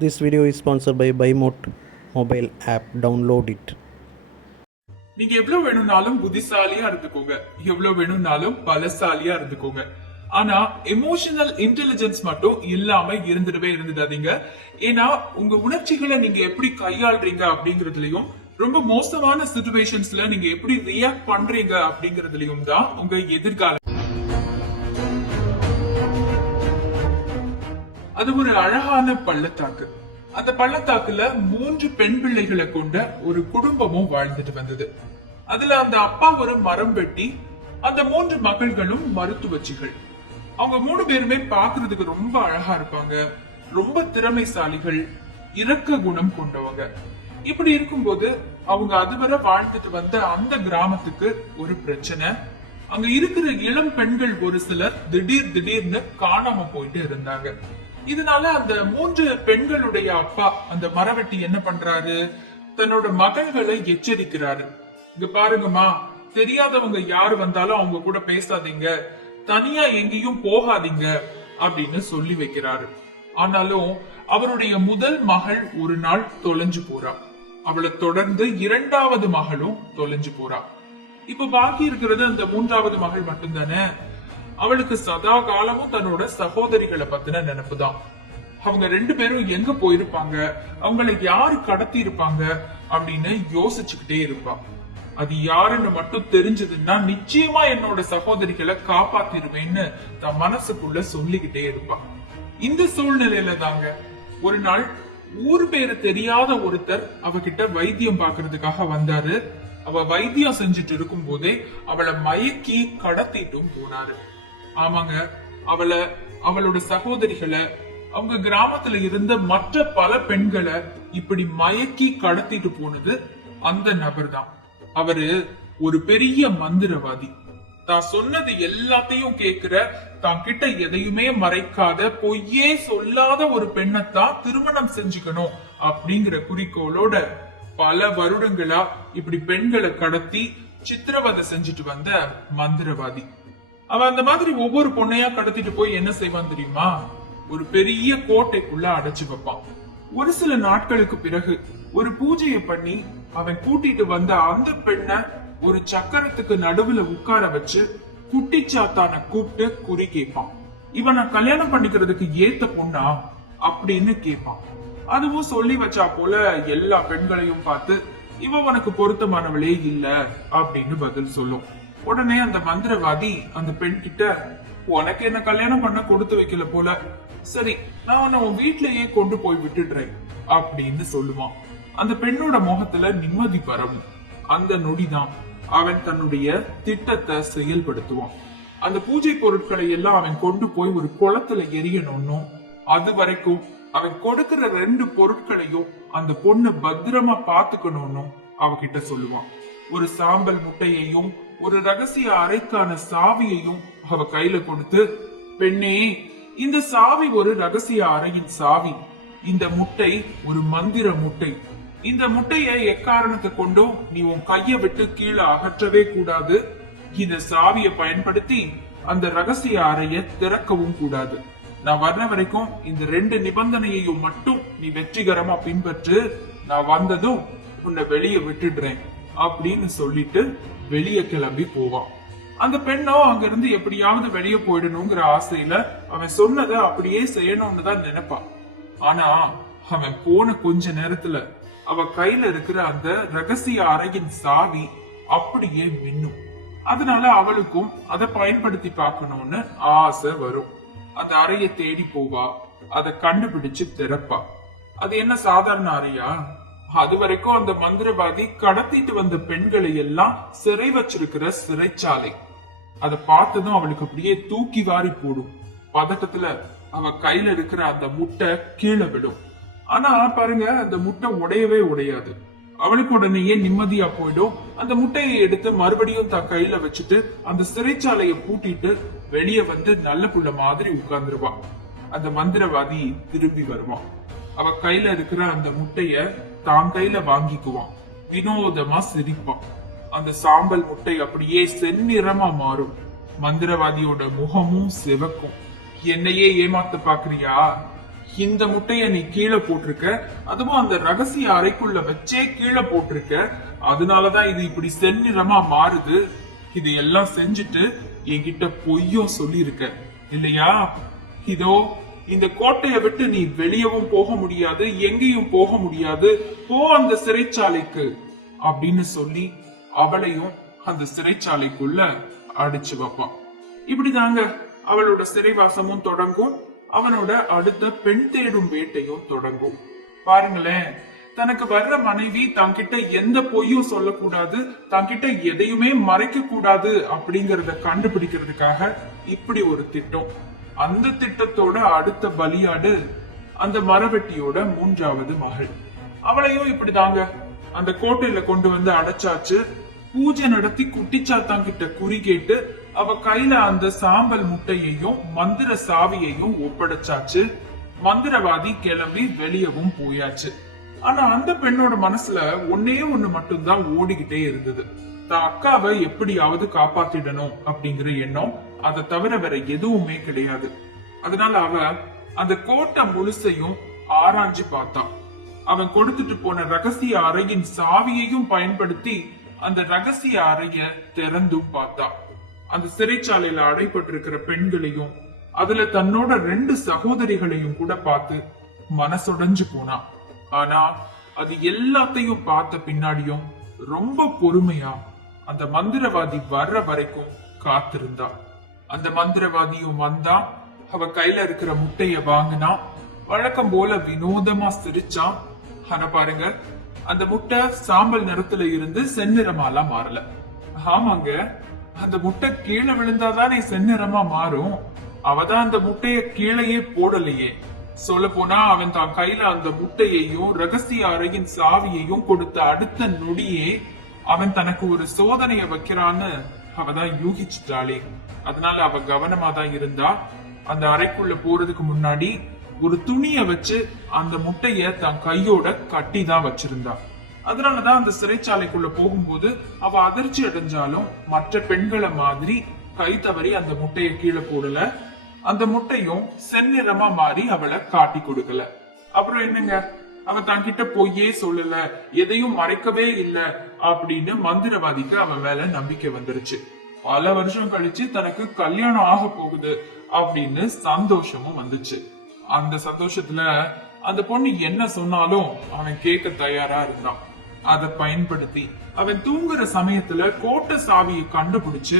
This video is sponsored by BuyMote mobile app. Download it. நீங்க எவ்வளவு வேணும்னாலும் புத்திசாலியா இருந்துக்கோங்க, எவ்வளவு வேணும்னாலும் பலசாலியா இருந்துக்கோங்க. ஆனா எமோஷனல் இன்டெலிஜென்ஸ் மட்டும் இல்லாம இருந்துடாதீங்க. ஏன்னா உங்க உணர்ச்சிகளை நீங்க எப்படி கையாளுறீங்க அப்படிங்கறதுலயும், ரொம்ப மோசமான சிச்சுவேஷன்ஸ்ல நீங்க எப்படி ரியாக்ட் பண்றீங்க அப்படிங்கறதுலயும் தான் உங்க எதிர்காலம். அது ஒரு அழகான பள்ளத்தாக்கு. அந்த பள்ளத்தாக்குல 3 பெண் பிள்ளைகளை கொண்ட ஒரு குடும்பமும் வாழ்ந்துட்டு வந்தது. அதுல அந்த அப்பா ஒரு மரம் வெட்டி, அந்த 3 மகள்களும் மருத்துவச்சிகள். அவங்க 3 பேருமே பாக்குறதுக்கு ரொம்ப அழகா இருப்பாங்க, ரொம்ப திறமைசாலிகள், இரக்க குணம் கொண்டவங்க. இப்படி இருக்கும்போது அவங்க அதுவரை வாழ்ந்துட்டு வந்த அந்த கிராமத்துக்கு ஒரு பிரச்சனை. அங்க இருக்கிற இளம் பெண்கள் ஒரு சிலர் திடீர்னு காணாம போயிட்டு இருந்தாங்க. இதனால அந்த 3 பெண்களுடைய அப்பா அந்த மரவெட்டி என்ன பண்றாரு, தன்னோட மகள்களை எச்சரிக்கிறாரு. இங்க பாருங்கம்மா, தெரியாதவங்க யாரு வந்தாலும் அவங்க கூட பேசாதீங்க, தனியா எங்கேயும் போகாதீங்க அப்படின்னு சொல்லி வைக்கிறாரு. ஆனாலும் அவருடைய முதல் மகள் ஒரு நாள் தொலைஞ்சு போறா. அவளை தொடர்ந்து 2வது மகளும் தொலைஞ்சு போறா. இப்ப பாக்கி இருக்கிறது அந்த 3வது மகள் மட்டும்தானே. அவளுக்கு சதா காலமும் தன்னோட சகோதரிகளை பத்தின நினைப்புதான். அவங்க 2 பேரும் எங்க போயிருப்பாங்க, அவங்களை யாரு கடத்தி இருப்பாங்க அப்படின்னு யோசிச்சுக்கிட்டே இருப்பா. அது யாருன்னு மட்டும் தெரிஞ்சதுன்னா நிச்சயமா என்னோட சகோதரிகளை காப்பாத்திருவேன்னு தன் மனசுக்குள்ள சொல்லிக்கிட்டே இருப்பா. இந்த சூழ்நிலையில தாங்க ஒரு நாள் ஊர் பேரு தெரியாத ஒருத்தர் அவகிட்ட வைத்தியம் பாக்குறதுக்காக வந்தாரு. அவ வைத்தியம் செஞ்சுட்டு இருக்கும் போதே அவளை மயக்கி கடத்திட்டும் போனாரு. ஆமாங்க, அவளோட சகோதரிகளை, அவங்க கிராமத்துல இருந்த மற்ற பல பெண்களை இப்படி மயக்கி கடத்திட்டு போனது அந்த நபர் தான். அவரு ஒரு பெரிய மந்திரவாதி. தான் சொன்னது எல்லாத்தையும் கேக்குற, தான் கிட்ட எதையுமே மறைக்காத, பொய்யே சொல்லாத ஒரு பெண்ணைத்தான் திருமணம் செஞ்சுக்கணும் அப்படிங்கிற குறிக்கோளோட பல வருடங்களா இப்படி பெண்களை கடத்தி சித்திரவதை செஞ்சுட்டு வந்த மந்திரவாதி. அவன் அந்த மாதிரி ஒவ்வொரு பொண்ணையா கடத்திட்டு போய் என்ன செய்வான் தெரியுமா, ஒரு பெரிய கோட்டைக்குள்ள அடைச்சு வைப்பான். ஒரு சில நாட்களுக்கு பிறகு ஒரு பூஜையை பண்ணி அவன் கூட்டிட்டு வந்த அந்த பெண்ணை ஒரு சக்கரத்துக்கு நடுவுல உட்கார வச்சு குட்டிச்சாத்தான கூப்பிட்டு குறி கேட்பான். இவனை கல்யாணம் பண்ணிக்கிறதுக்கு ஏத்த பொண்ணா அப்படின்னு கேட்பான். அதுவும் சொல்லி வச்சா போல எல்லா பெண்களையும் பார்த்து இவ உனக்கு பொருத்தமானவளே இல்ல அப்படின்னு பதில் சொல்லும். உடனே அந்த மந்திரவாதி அந்த பெண் கிட்ட, உனக்கு என்ன கல்யாணம் பண்ண கொடுத்து வைக்கல போல, சரி நான் உன்னை உன் வீட்லயே கொண்டு போய் விட்டுடுறேன் அப்படின்னு சொல்லுவான். அந்த பெண்ணோட முகத்துல நிம்மதி பரவும். அந்த நொடிதான் அவன் தன்னுடைய திட்டத்தை செயல்படுத்துவான். அந்த பூஜை பொருட்களை எல்லாம் அவன் கொண்டு போய் ஒரு குளத்துல எரியணும்னு, அது வரைக்கும் அவன் கொடுக்கிற 2 பொருட்களையும் அந்த பொண்ணு பத்திரமா பாத்துக்கணும்னு அவகிட்ட சொல்லுவான். ஒரு சாம்பல் முட்டையையும் ஒரு ரகசிய அறைக்கான சாவியையும் அவ கையில கொடுத்து, பெண்ணே, இந்த சாவி ஒரு ரகசிய அறையின் சாவி, இந்த முட்டை ஒரு மந்திர முட்டை, இந்த முட்டைய எக்காரணத்தை கொண்டும் நீ உன் கைய விட்டு கீழே அகற்றவே கூடாது, இந்த சாவியை பயன்படுத்தி அந்த ரகசிய அறைய திறக்கவும் கூடாது, நான் வர்ற வரைக்கும் இந்த 2 நிபந்தனையையும் மட்டும் நீ வெற்றிகரமா பின்பற்று, நான் வந்ததும் உன்னை வெளியே விட்டுடுறேன் அப்படின்னு சொல்லிட்டு வெளியே கிளம்பி போவான். அந்த பெண்ணோ அங்கிருந்து எப்படியாவது வெளியே போயிடணுங்கிற ஆசையில அவன் சொன்னதை அப்படியே செய்யணும்னு தான் நினைப்பான். ஆனா அவன் போன கொஞ்ச நேரத்துல அவ கையில இருக்கிற அந்த ரகசிய அறையின் சாவி அப்படியே மின்னும். அதனால அவளுக்கும் அதை பயன்படுத்தி பார்க்கணும்னு ஆசை வரும். அந்த அறையை தேடி போவா, அதை கண்டுபிடிச்சு திறப்பா. அது என்ன சாதாரண அறையா? அது வரைக்கும் அந்த மந்திரவாதி கடத்திட்டு வந்த பெண்களை எல்லாம் சிறை வச்சிருக்கிற சிறைச்சாலை. அதை பார்த்ததும் அவளுக்கு அப்படியே தூக்கி வாரி போடும். பதட்டத்துல அவ கையில இருக்கிற அந்த முட்டை கீழே விடும். ஆனா பாருங்க, அந்த முட்டை உடையவே உடையாது. அவளுக்கு உடனேயே நிம்மதியா போயிடும். அந்த முட்டையை எடுத்து மறுபடியும் தன் கையில வச்சுட்டு அந்த சிறைச்சாலைய பூட்டிட்டு வெளியே வந்து நல்ல புள்ள மாதிரி உட்கார்ந்துருவான். அந்த மந்திரவாதி திரும்பி வருவான். அவ கையில இருக்கிற அந்த முட்டைய தான் கையில வாங்கிக்குவான். வினோதமா சிரிப்பான். அந்த சாம்பல் முட்டை அப்படியே செந்நிறமா மாறும். மந்திரவாதியோட முகமும் சிவக்கும். என்னையே ஏமாத்த பாக்குறியா? இந்த முட்டைய நீ கீழே போட்டிருக்க, அதுவும் அந்த ரகசிய அறைக்குள்ள வச்சே கீழே போட்டிருக்க, அதனாலதான் இது இப்படி செந்நிறமா மாறுது. இது எல்லாம் செஞ்சுட்டு என்கிட்ட பொய்யும் சொல்லியிருக்க இல்லையா? இதோ இந்த கோட்டையை விட்டு நீ வெளியவும் போக முடியாது, எங்கேயும் போக முடியாது, போ அந்த சிறைச்சாலைக்கு அப்படின்னு சொல்லி அவளையும் அந்த சிறைச்சாலைக்குள்ள அடிச்சு வைப்பான். இப்படிதாங்க அவளோட சிறைவாசமும் தொடங்கும், அவனோட அடுத்த பெண் தேடும் வேட்டையும் தொடங்கும். பாருங்களேன், தனக்கு வர்ற மனைவி தங்கிட்ட எந்த பொய்யும் சொல்லக்கூடாது, தங்கிட்ட எதையுமே மறைக்க கூடாது அப்படிங்கறத கண்டுபிடிக்கிறதுக்காக இப்படி ஒரு திட்டம். அந்த திட்டத்தோட அடுத்த பலியாடு அந்த மரவெட்டியோட 3வது மகள். அவளையும் இப்படிதாங்க அந்த கோட்டையில கொண்டு வந்து அடைச்சாச்சு. பூஜை நடத்தி குட்டிச்சாத்தாங்கிட்ட குறி கேட்டு அவ கையில அந்த சாம்பல் முட்டையையும் மந்திர சாவியையும் ஒப்படைச்சாச்சு. மந்திரவாதி கிளம்பி வெளியவும் போயாச்சு. ஆனா அந்த பெண்ணோட மனசுல ஒன்னே ஒண்ணு மட்டும்தான் ஓடிக்கிட்டே இருந்தது. தான் அக்காவை எப்படியாவது காப்பாத்திடணும் அப்படிங்கிற எண்ணம். அதை தவிர வேற எதுவுமே கிடையாது. அதனால அவ அந்த கோட்டை முழுசையும் ஆராய்ஞ்சு பார்த்தான். அவன் கொடுத்துட்டு போன ரகசிய அறையின் சாவியையும் பயன்படுத்தி அந்த ரகசிய அறைய திறந்தும் பார்த்தான். அந்த சிறைச்சாலையில அடைபட்டிருக்கிற பெண்களையும் அதுல தன்னோட 2 சகோதரிகளையும் கூட பார்த்து மனசுடைஞ்சு போனான். ஆனா அது எல்லாத்தையும் பார்த்த பின்னாடியும் ரொம்ப பொறுமையா அந்த மந்திரவாதி வர்ற வரைக்கும் காத்திருந்தா. அந்த மந்திரவாதியும் வந்தா. அவ கையில இருக்கிற முட்டைய வாங்கினா. வழக்கம் போல வினோதமா சிரிச்சான். ஆனா பாருங்க, அந்த முட்டை சாம்பல் நிறத்துல இருந்து செந்நிறமாலாம் மாறல. ஆமாங்க, அந்த முட்டை கீழே விழுந்தாதானே செந்நிறமா மாறும். அவதான் அந்த முட்டைய கீழேயே போடலையே. சொல்ல போனா அவன் தான் கையில அந்த முட்டையையும் ரகசிய அறையின் சாவியையும் கொடுத்த அடுத்த நொடியே அவன் தனக்கு ஒரு சோதனைய வைக்கிறான்னு அவதான் யூகிச்சுட்டாளே. அதனால அவ கவனமா தான் இருந்தா. அந்த அறைக்குள்ள போறதுக்கு முன்னாடி ஒரு துணிய வச்சு அந்த முட்டைய தன் கையோட கட்டி தான் வச்சிருந்தா. அதனாலதான் அந்த சிறைச்சாலைக்குள்ள போகும்போது அவ அதிர்ச்சி அடைஞ்சாலும் மற்ற பெண்களை மாதிரி கை தவறி அந்த முட்டைய கீழே போடல. அந்த முட்டையும் செந்நிறமா மாறி அவளை காட்டி கொடுக்கல. அப்புறம் என்னங்க, அவ தன்கிட்ட பொய்யே சொல்லல, எதையும் மறைக்கவே இல்ல அப்படின்னு மந்திரவாதிக்கு அவன் மேல நம்பிக்கை வந்துருச்சு. பல வருஷம் கழிச்சு தனக்கு கல்யாணம் ஆக போகுது அப்படின்னு சந்தோஷமும் வந்துச்சு. அந்த சந்தோஷத்துல அந்த பொண்ணு என்ன சொன்னாலும் அவன் கேட்க தயாரா இருந்தான். அதை பயன்படுத்தி அவன் தூங்குற சமயத்துல கோட்டை சாவியை கண்டுபிடிச்சு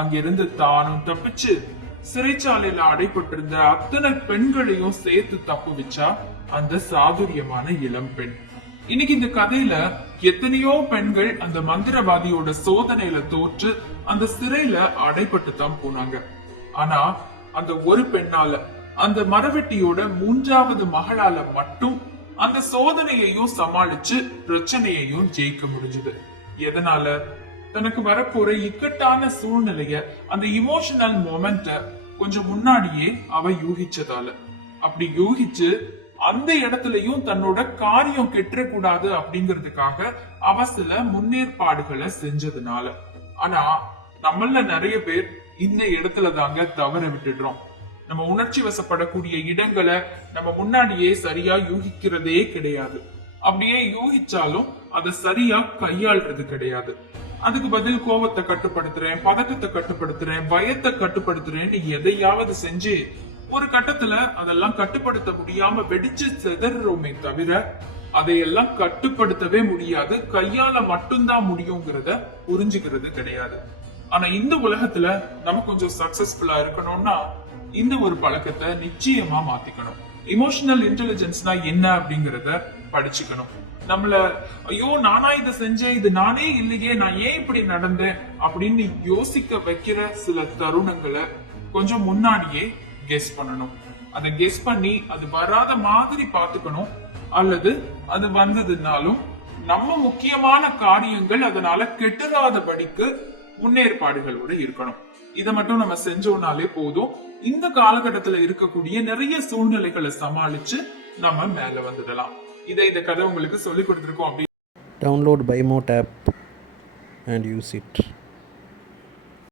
அங்கிருந்து தானும் தப்பிச்சு சிறைச்சாலையில அடைபட்டிருந்த அத்தனை பெண்களையும் சேர்த்து தப்பு வச்சா அந்த சாதுரியமான இளம் பெண். இன்னைக்கு இந்த கதையில எத்தனையோ பெண்கள் அந்த மந்திரவாதியோட சோதனையில தோற்று அந்த சிறையில அடைபட்டு தான் போனாங்க. ஆனா அந்த ஒரு பெண்ணால, அந்த மரவெட்டியோட 3வது மகளால மட்டும் அந்த சோதனையையும் சமாளிச்சு பிரச்சனையையும் ஜெயிக்க முடிஞ்சது. எதனால? தனக்கு வரப்போற இக்கட்டான சூழ்நிலைய, அந்த இமோஷனல் மொமெண்ட கொஞ்சம் முன்னாடியே அவ யூகிச்சதால. அப்படி யூகிச்சு அந்த இடத்துலயும் தன்னோட காரியம் கெட்டக்கூடாது அப்படிங்கிறதுக்காக அவ சில முன்னேற்பாடுகளை செஞ்சதுனால. ஆனா நம்மள நிறைய பேர் இந்த இடத்துல தாங்க தவற விட்டுடுறோம். நம்ம உணர்ச்சி வசப்படக்கூடிய இடங்களை நம்ம முன்னாடியே சரியா யூகிக்கிறதே கிடையாது. அப்படியே யூகிச்சாலும் அதை சரியா கையாள்றது கிடையாது. அதுக்கு பதில் கோபத்தை கட்டுப்படுத்துறேன், பதட்டத்தை கட்டுப்படுத்துறேன், பயத்தை கட்டுப்படுத்துறேன்னு எதையாவது செஞ்சு ஒரு கட்டத்துல அதெல்லாம் கட்டுப்படுத்த முடியாம வெடிச்சு செதறோமே தவிர அதையெல்லாம் கட்டுப்படுத்தவே முடியாது, கையால மட்டும்தான் முடியுங்கிறத புரிஞ்சுக்கிறது கிடையாது. ஆனா இந்த உலகத்துல நம்ம கொஞ்சம் சக்சஸ்ஃபுல்லா இருக்கணும்னா இந்த ஒரு பழக்கத்தை நிச்சயமா மாத்திக்கணும். இமோஷனல் இன்டெலிஜென்ஸ்னா என்ன அப்படிங்கறத படிச்சுக்கணும். நம்மள ஐயோ நானா இதை செஞ்சேன், இது நானே இல்லையே, நான் ஏன் இப்படி நடந்தேன் அப்படின்னு யோசிக்க வைக்கிற சில தருணங்களை கொஞ்சம் முன்னாடியே கெஸ் பண்ணணும். அதை கெஸ் பண்ணி அது வராத மாதிரி பாத்துக்கணும். அல்லது அது வந்ததுனாலும் நம்ம முக்கியமான காரியங்கள் அதனால கெட்டுறாதபடிக்கு முன்னேற்பாடுகளோட இருக்கணும். இதை மட்டும் நம்ம செஞ்சோம்னாலே போதும். இந்த காலகட்டத்துல இருக்கக்கூடிய நிறைய சூழ்நிலைகளை சமாளிச்சு நம்ம மேல வந்துடலாம். இந்த கதை உங்களுக்கு சொல்லி கொடுத்துருக்கோம். Download BuyMote app and use it.